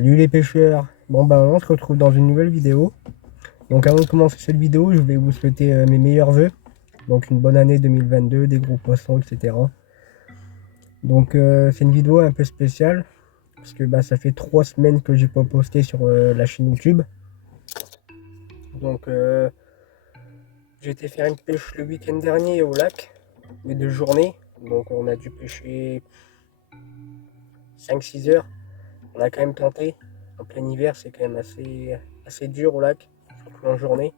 Salut les pêcheurs. Bon bah on se retrouve dans une nouvelle vidéo. Donc avant de commencer cette vidéo, je voulais vous souhaiter mes meilleurs vœux. Donc une bonne année 2022, des gros poissons, etc. Donc c'est une vidéo un peu spéciale parce que bah, ça fait 3 semaines que j'ai pas posté sur la chaîne YouTube. Donc j'ai été faire une pêche le week-end dernier au lac, mais de journée. Donc on a dû pêcher 5-6 heures. On a quand même tenté. En plein hiver, c'est quand même assez dur au lac, surtout en journée.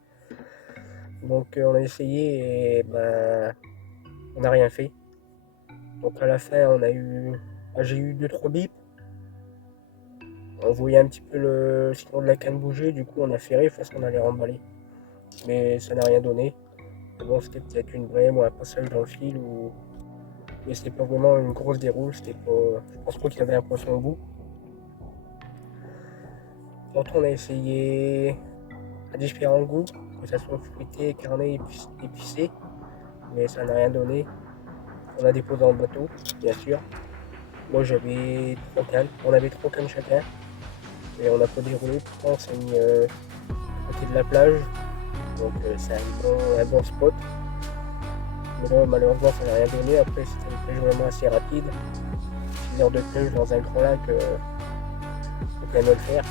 Donc on a essayé et ben, on n'a rien fait. Donc à la fin, j'ai eu 2-3 bips. On voyait un petit peu le signal de la canne bouger, du coup on a ferré parce qu'on allait remballer. Mais ça n'a rien donné. Mais bon, c'était peut-être une brème ou un passage dans le fil. Mais c'était pas vraiment une grosse déroule. Je pense pas qu'il y avait un poisson au bout. Tantôt on a essayé à différents goûts, que ça soit fruité, carné, épicé. Mais ça n'a rien donné. On a déposé en bateau, bien sûr. Moi j'avais 3 cannes, on avait 3 cannes chacun et on a pas déroulé. Pourtant on s'est mis à côté de la plage, donc c'est un bon spot. Mais là malheureusement ça n'a rien donné. Après c'était une pêche vraiment assez rapide. 6 heures de pêche dans un grand lac, faut quand même le faire.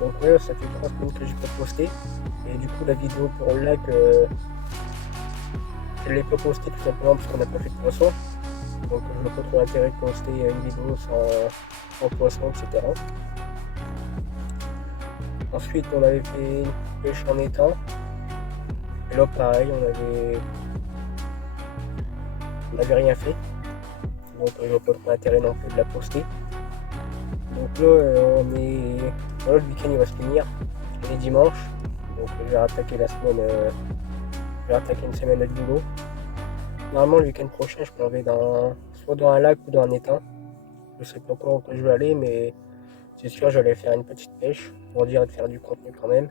Donc ouais, ça fait 3 semaines que j'ai pas posté. Et du coup la vidéo pour le lac, je l'ai pas posté tout simplement parce qu'on n'a pas fait de poisson. Donc je vois pas trop l'intérêt de poster une vidéo sans poisson, etc. Ensuite, on avait fait une pêche en étang. Et là, pareil, on avait rien fait. Donc, je vois pas trop l'intérêt non plus de la poster. Donc là, voilà, le week-end il va se finir. On est dimanche. Donc, je vais rattaquer une semaine de boulot. Normalement, le week-end prochain, je m'en vais soit dans un lac ou dans un étang. Je sais pas encore où je vais aller, mais c'est sûr, j'allais faire une petite pêche pour dire de faire du contenu quand même.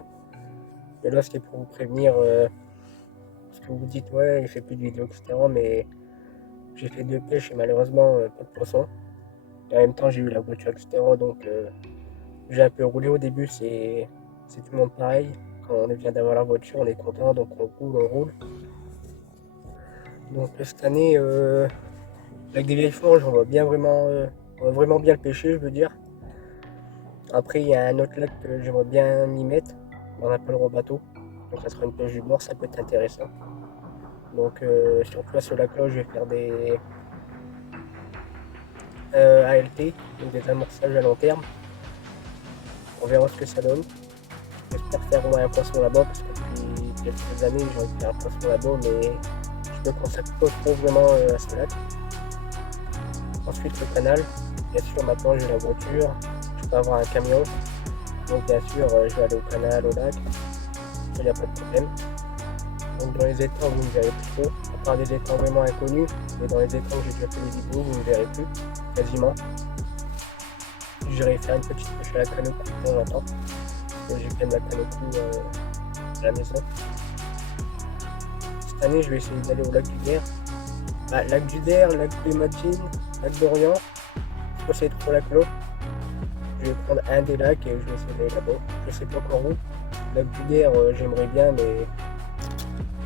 Et là, c'était pour vous prévenir. Parce que vous vous dites, ouais, il fait plus de vidéos, etc. Mais j'ai fait 2 pêches et malheureusement, pas de poisson. Et en même temps, j'ai eu la voiture, etc. Donc, j'ai un peu roulé au début. C'est tout le monde pareil. Quand on vient d'avoir la voiture, on est content, donc on roule, on roule. Donc, cette année, avec des vieilles forges, on va vraiment bien le pêcher, je veux dire. Après, il y a un autre lac que j'aimerais bien m'y mettre. On n'a pas le bateau. Donc, ça sera une pêche du bord, ça peut être intéressant. Donc, sur place, ce lac-là, je vais faire des ALT, donc des amorçages à long terme. On verra ce que ça donne. J'espère faire au moins un poisson là-bas parce que depuis quelques années j'ai envie de faire un poisson là-bas, mais je me consacre pas trop vraiment à ce lac. Ensuite le canal, bien sûr maintenant j'ai la voiture, je peux avoir un camion, donc bien sûr je vais aller au canal, au lac, il n'y a pas de problème. Donc dans les étangs vous ne verrez plus trop, à part des étangs vraiment inconnus, mais dans les étangs que j'ai déjà fait des vidéos vous ne verrez plus, quasiment. J'irai faire une petite pêche à la canne au cou de temps en temps. J'ai quand même la canne au cou à la maison. Cette année, je vais essayer d'aller au lac du Der. Lac du Der, lac de Madjin, lac d'Orient. Je pense que c'est 3 lacs là. Je vais prendre un des lacs et je vais essayer d'aller là-bas. Je sais pas encore où. Lac du Der, j'aimerais bien, mais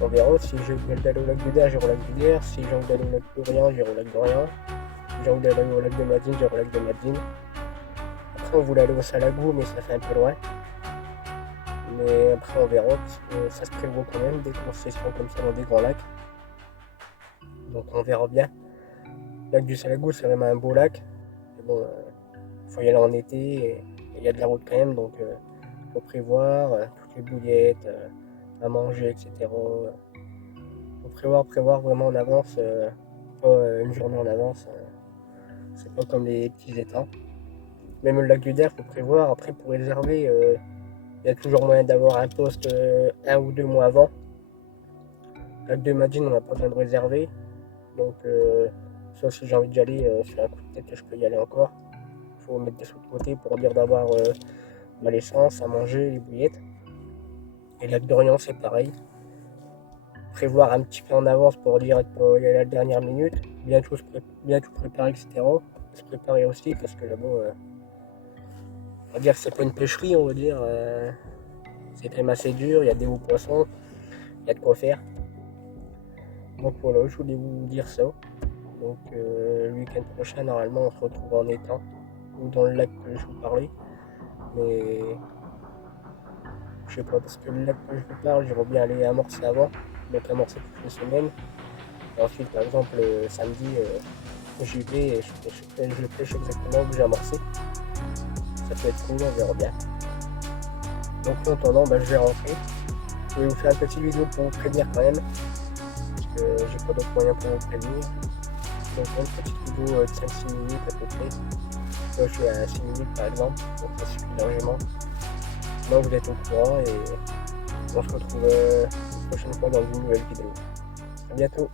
on verra. Si j'ai envie d'aller au lac du Der, j'irai au lac du Der. Si j'ai envie d'aller au lac d'Orient, j'irai au lac d'Orient. Si j'ai envie d'aller au lac de Madjin, j'irai au lac de Madjin. Après, on voulait aller au Salagou, mais ça fait un peu loin. Mais après, on verra, parce que ça se prévoit quand même des concessions comme ça dans des grands lacs. Donc on verra bien. Le lac du Salagou, c'est vraiment un beau lac. Mais bon, faut y aller en été et il y a de la route quand même, donc faut prévoir toutes les bouillettes à manger, etc. Faut prévoir vraiment en avance, pas une journée en avance. C'est pas comme les petits étangs. Même le lac du Der, faut prévoir. Après, pour réserver, il y a toujours moyen d'avoir un poste 1 ou 2 mois avant. Le lac de Madjin, on n'a pas besoin de réserver. Donc, sauf si j'ai envie d'y aller sur un coup de tête, je peux y aller encore. Il faut mettre des sous de côté pour dire d'avoir l'essence, à manger, les bouillettes. Et lac d'Orient, c'est pareil. Prévoir un petit peu en avance pour dire qu'il y a la dernière minute, bien tout préparer, etc. Se préparer aussi parce que là-bas, On va dire que c'est pas une pêcherie, on va dire. C'est quand même assez dur, il y a des hauts poissons, il y a de quoi faire. Donc voilà, je voulais vous dire ça. Donc le week-end prochain, normalement, on se retrouve en étang ou dans le lac que je vous parlais. Mais je sais pas, parce que le lac que je vous parle, j'aimerais bien aller amorcer avant, donc amorcer toute une semaine. Et ensuite, par exemple, samedi, j'y vais et je pêche exactement où j'ai amorcé. Ça peut être cool, on verra bien. Donc en attendant, je vais rentrer. Je vais vous faire une petite vidéo pour vous prévenir quand même, parce que j'ai pas d'autre moyen pour vous prévenir. Donc une petite vidéo de 5-6 minutes à peu près. Là je suis à 6 minutes par exemple, donc ça suffit largement. Là vous êtes au courant et on se retrouve une prochaine fois dans une nouvelle vidéo. A bientôt.